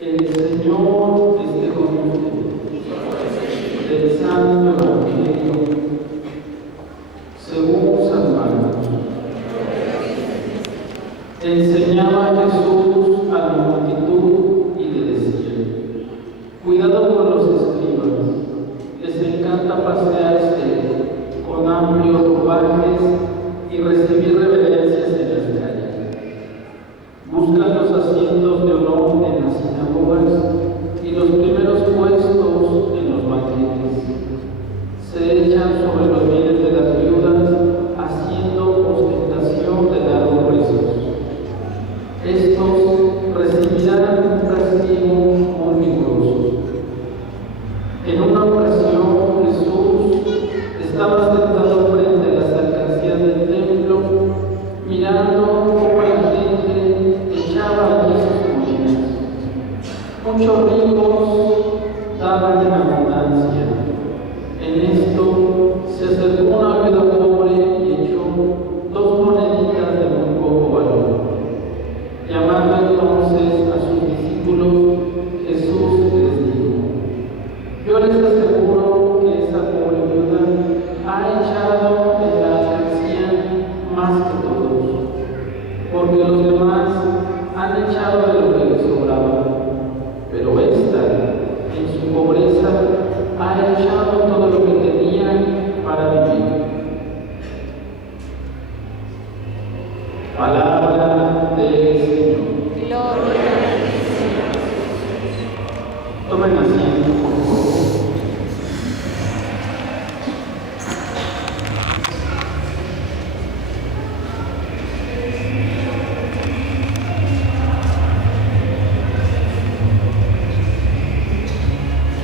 El Señor esté con ustedes. Del Santo Evangelio según San Marcos. Enseñaba Jesús a la multitud y le decía: cuidado con los escribas, les encanta pasearse con amplios ropajes y recibir reverencias en las calles. Buscan los asientos de honor en las sinagogas y los primeros puestos en los banquetes. Se echan sobre los bienes de las viudas, haciendo ostentación de largos rezos. Estos recibirán un castigo muy riguroso. En una ocasión Jesús estaba sentado frente a las alcancías del templo, mirando cómo la gente echaba allí sus monedas. Muchos ricos daban en abundancia. En esto se acercó una viuda pobre y echó 2 moneditas de muy poco valor. Llamando entonces a sus discípulos, Jesús les dijo: yo les aseguro que esa pobre viuda ha echado en la alcancía más que todos, porque los demás han echado de lo que les sobraba, pero esta, en su pobreza, ha echado todo lo que tenía para vivir. Palabra del Señor. Gloria a ti, Señor. Tomen asiento, por favor.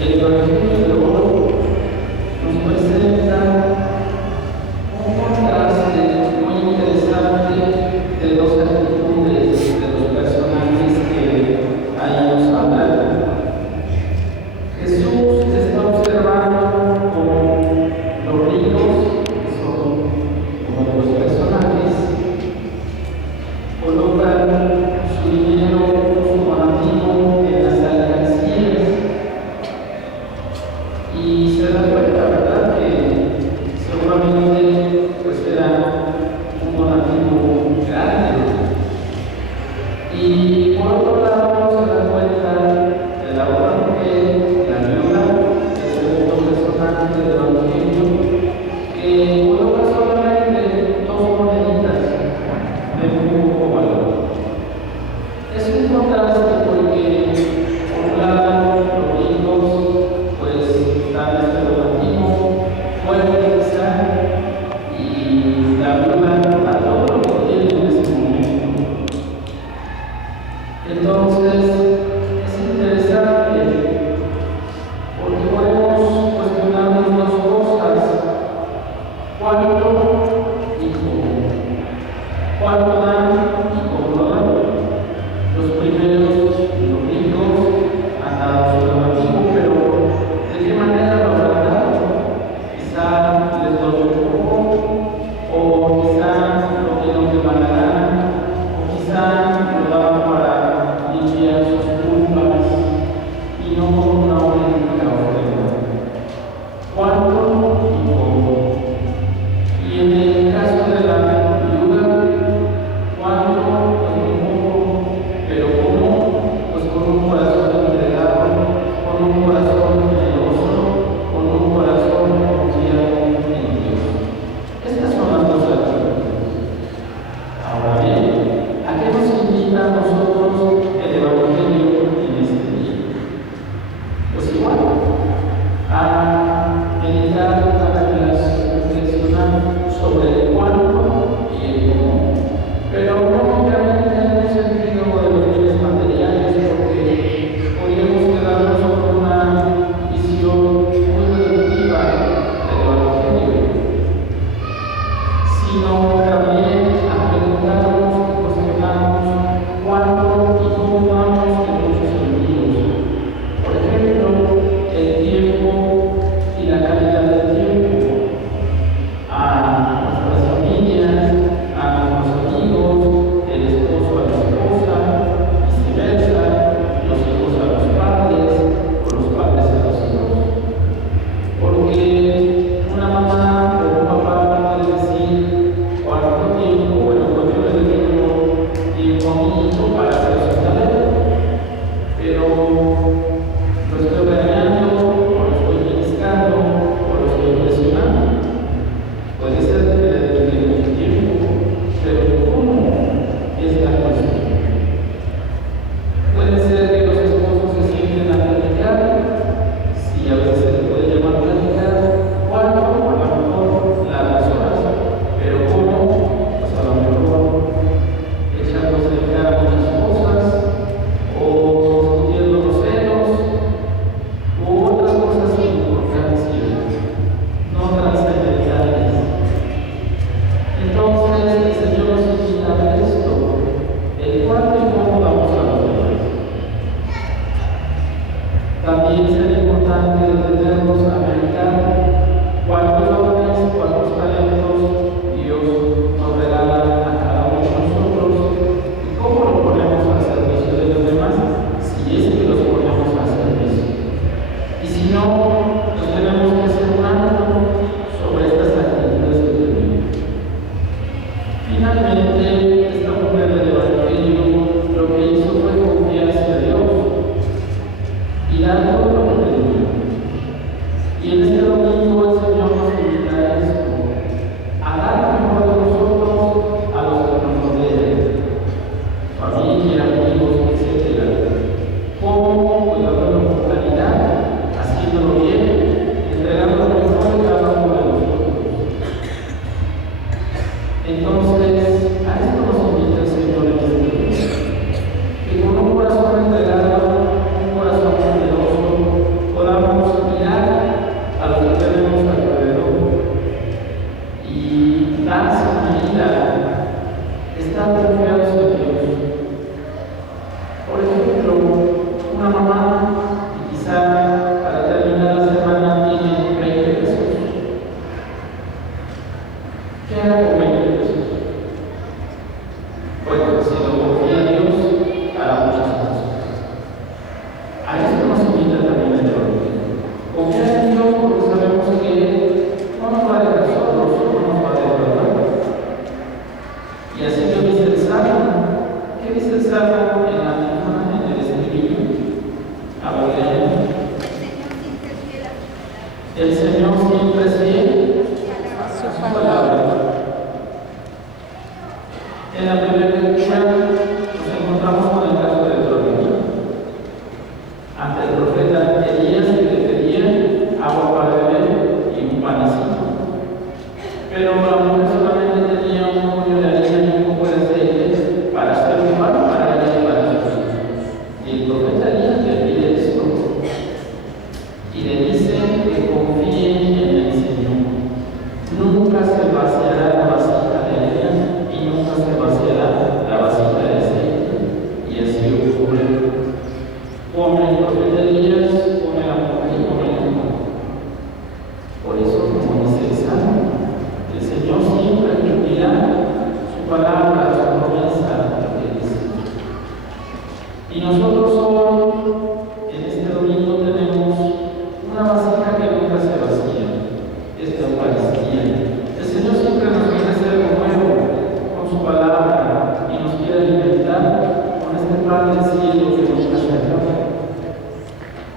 El Evangelio de hoy nos presenta un contraste muy interesante de 2 actitudes de los personajes que ahí nos hablan. Jesús está observando cómo los ricos, que son como los personajes, colocan su dinero, su donativo en las alcancías y se da cuenta, ¿verdad?, que seguramente pues era un donativo grande. Y por otro lado se da cuenta de la otra mujer, la viuda, el segundo personaje del Evangelio, que coloca solamente 2 moneditas de muy poco valor. Es un contraste porque, por un lado, los ricos pues dan este donativo, pueden pensar, y la viuda da todo lo que tiene en ese momento. Entonces, es interesante porque podemos cuestionarnos 2 cosas: cuánto y cómo. Cuánto dan y cómo lo dan. Los primeros, los ricos, han dado su donativo, pero ¿de qué manera lo habrán dado? Quizá les doy un poco, o quizá lo dieron de mala gana, o quizá lo daban para limpiar sus culpas y no con una auténtica ofrenda. ¿Cuánto y cómo? Y en el caso de la viuda, ¿cuánto? Pues muy poco, pero ¿cómo? Pues con un corazón entregado, con un corazón generoso, con un corazón confiado en Dios. Estas son las 2 actitudes. Ahora bien, ¿a qué nos invita a nosotros el Evangelio en este día? Pues igual, a meditar, a reflexionar sobre el cuánto y el cómo, pero no únicamente en el sentido de los bienes materiales, porque podríamos quedarnos con una visión muy reductiva del Evangelio, sino también a preguntarnos y cuestionarnos cuánto 5 para hacer su tarea, pero lo estoy regañando, o lo estoy pellizcando, o lo estoy presionando. Puede ser que le dedique mucho tiempo, pero ¿cómo es la cuestión? Puede ser que los esposos se sienten a platicar, si a veces se le puede llamar platicar, cuando a lo mejor largas horas, pero ¿cómo? Pues a lo mejor echándose en cara muchas cosas, o discutiendo los celos, u otras cosas sin importancia, no trascendentales. Entonces el Señor nos invita a esto, el cuándo y cómo vamos a los demás. También será importante detenernos a meditar cuántos dones, cuántos talentos Dios nos regala a cada uno de nosotros y cómo los ponemos al servicio de los demás, si es que los ponemos al servicio. Y si no, nos tenemos que hacer un alto sobre estas actitudes que tenemos. Finalmente, esta mujer del Evangelio lo que hizo fue confiarse a Dios y dar todo lo que tenía. Y en este domingo el Señor nos invita a esto, a dar lo mejor de nosotros a los que nos rodean, familia, amigos, etc. ¿Cómo? Cuidándolo con calidad, haciéndolo bien, entregando lo mejor de cada uno de nosotros. Entonces, a esto nos invita el Señor en este día, que con un corazón entregado, un corazón generoso, podamos mirar a lo que tenemos alrededor y dar seguridad, estar confiados en Dios. Por ejemplo, una mamá, y quizá para terminar la semana tiene 20 pesos. ¿Qué hará con 20 pesos? Bueno, si lo confía en Dios, hará muchas cosas. A esto nos invita también el Evangelio. Confiar en Dios porque sabemos que no nos va a dejar solos, no nos va a defraudar. Y así lo dice el Salmo. ¿Qué dice el Salmo en la antífona, en el estribillo? Ahora, el Señor siempre es fiel A su a su palabra. palabra. En la primera lectura nos encontramos con el caso del profeta. Ante el profeta Elías que le pedía agua para beber y un panecito. Pero la mujer solamente tenía un pollo de harina y un poco de aceite para hacer un pan para ella y para sus hijos. Y el profeta Elías le pide esto y le dice que confíe en el Señor. Nunca se vaciará la vasija de harina y nunca se vaciará la vasija de aceite. Y así ocurre. Come el profeta Elías, come la mujer y come el hijo. Por eso, como dice el Salmo, el Señor siempre cumplirá su palabra, su promesa, lo que dice. Y nosotros hoy, en este domingo, tenemos una vasija que nunca se vacía, es la Eucaristía. El Señor siempre nos quiere hacer algo nuevo con su palabra y nos quiere alimentar con este pan del cielo que nunca se acaba.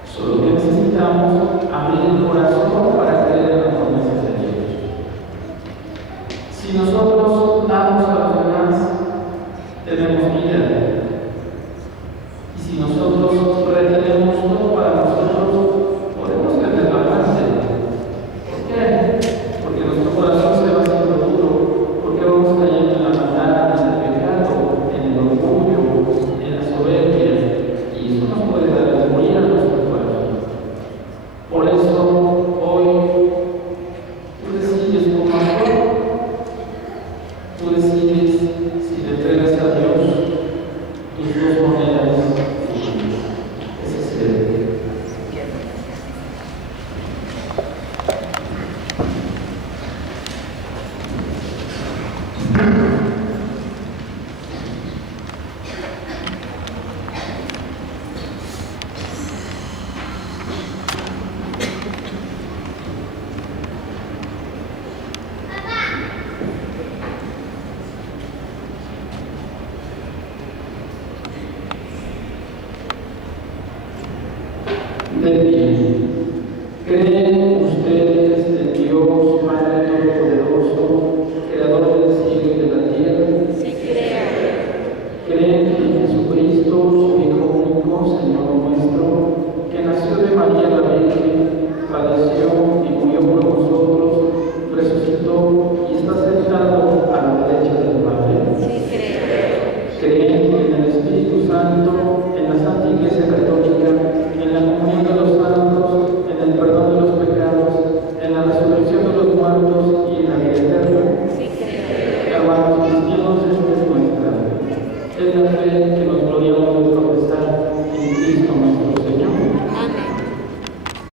Solo que necesitamos abrir el corazón para creer en las promesas de Dios. Si nosotros damos a los demás, tenemos vida. Y si nosotros retenemos todo para nosotros, podemos perder la parte. ¿Por qué? Porque nuestro corazón se va haciendo duro, porque vamos cayendo en la maldad, en el pecado, en el orgullo, en la soberbia. de ti.